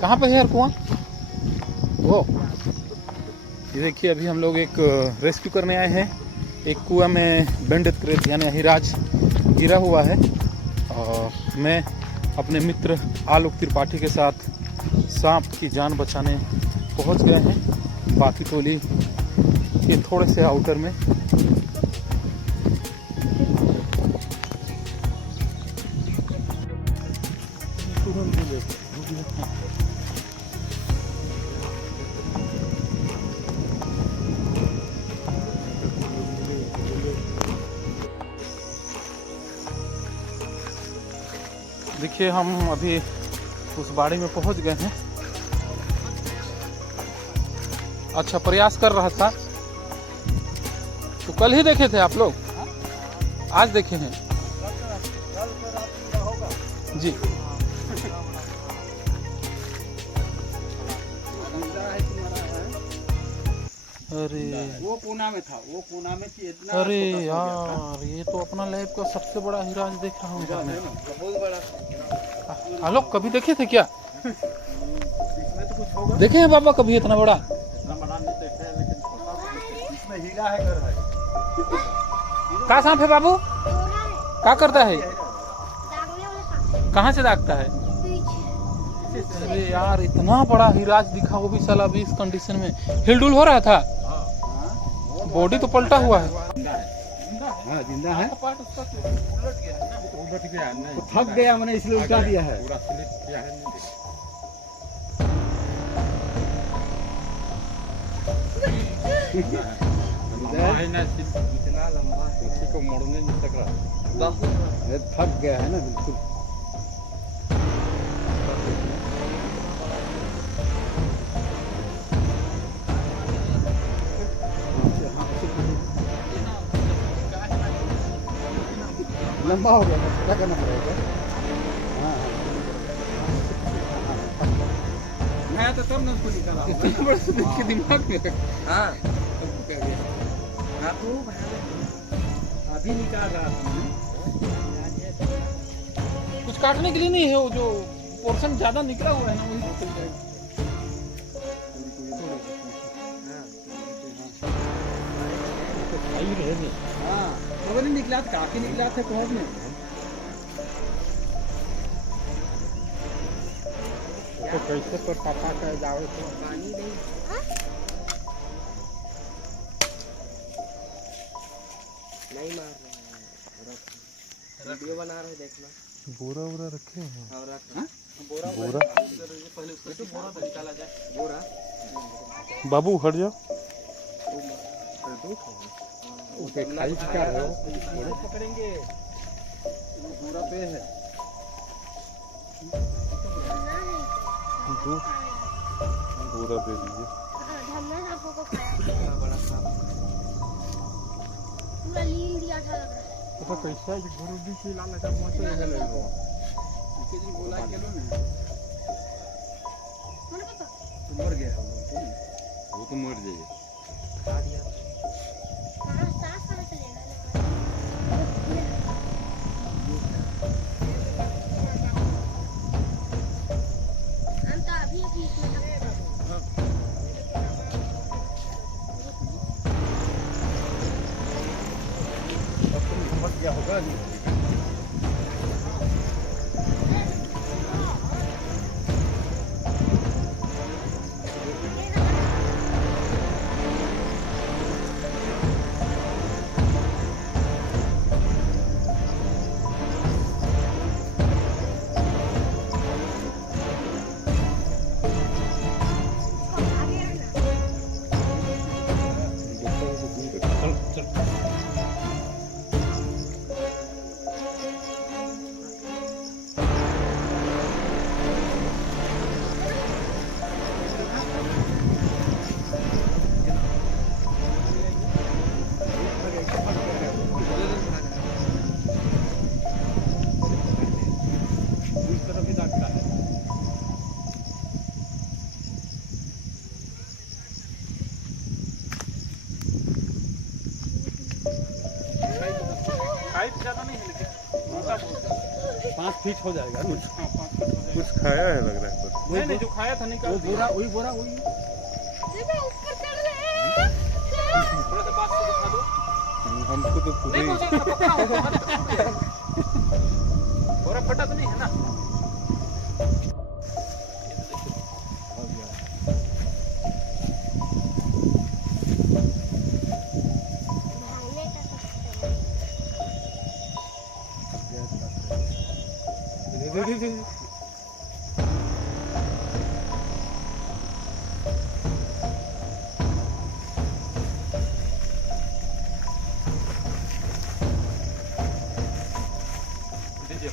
कहाँ पे है यार कुआं? वो ये देखिए, अभी हम लोग एक रेस्क्यू करने आए हैं। एक कुआं में बेंडेत क्रेत यानी हिराज गिरा हुआ है और मैं अपने मित्र आलोक त्रिपाठी के साथ सांप की जान बचाने पहुंच गए हैं बाकी टोली के थोड़े से आउटर में। देखिए, हम अभी उस बाड़ी में पहुंच गए हैं। अच्छा, प्रयास कर रहा था तो कल ही देखे थे आप लोग? आज देखे हैं जी। अरे वो पूना में था, वो पूना में थी इतना। अरे यार, ये तो अपना लाइफ का सबसे बड़ा हिराज देख रहा हूँ इधर में। बहुत बड़ा। आलोक, कभी देखे थे क्या? इसमें तो कुछ होगा। देखे हैं बाबा कभी इतना बड़ा? इतना बड़ा नहीं देखे हैं, लेकिन छोटा सा इसमें हीरा है, घर है। कहाँ सांप है बाबू? क्या करता है? कहाँ से दागता है? अरे यार, इतना बड़ा हिराज दिखा, वो भी साला अभी इस कंडीशन में हिलडुल हो रहा था। बॉडी तो पलटा हुआ है। हाँ, जिंदा है। थक गया मैंने, इसलिए उल्टा दिया है। इतना लंबा किसी को मोड़ने नहीं सक रहा, थक गया है ना बिल्कुल। लंबा हो गया, क्या करना पड़ेगा? हाँ, मैं तो तब न उसको निकाला। इतना बड़ा तो देख के दिमाग में हाँ, अभी निकाल रहा था। कुछ काटने के लिए नहीं है, वो जो पोर्शन ज्यादा निकला हुआ है ना, वही निकल जाएगा। सही रहे। हाँ, तो नहीं निकला था, काफी निकला था कोहर में। तो कैसे पर पापा का जावे तो पानी नहीं। नहीं मार रहे हैं, वीडियो बना रहे हैं, देखना। बोरा वोरा रखे हैं और बोरा बोरा। पहले उसको तो बोरा तो निकाला जाए। बोरा बाबू हट जाओ। उसे खाई क्या रहे हो? पकड़ेंगे, बोरा पे है। बोरा दे दीजिए। बड़ा सा पूरा लील दिया था लग रहा है। तो कैसा है गुरु जी की लाल का मोटे है ले लो। इसके जी बोला के लो ना, मन पता तो मर गया वो तो मर जाएगा। खा दिया कहां सांस कहां चलेगा? हम तो अभी इसमें मर गया होगा। 5 फीट हो जाएगा कुछ। हाँ 5 फुट हो जाएगा। कुछ खाया है लग रहा है पर। नहीं नहीं जो खाया था वो निकाल दिया। बोरा वही बोरा वही। देखो ऊपर चढ़ रहे हैं। थोड़ा सा पास से दिखा दो। हमको तो पूरी देखो उसका पकड़ा हुआ है, टूट गया। बोरा फटा तो नहीं है ना? भागने का सकते हैं। दीजिए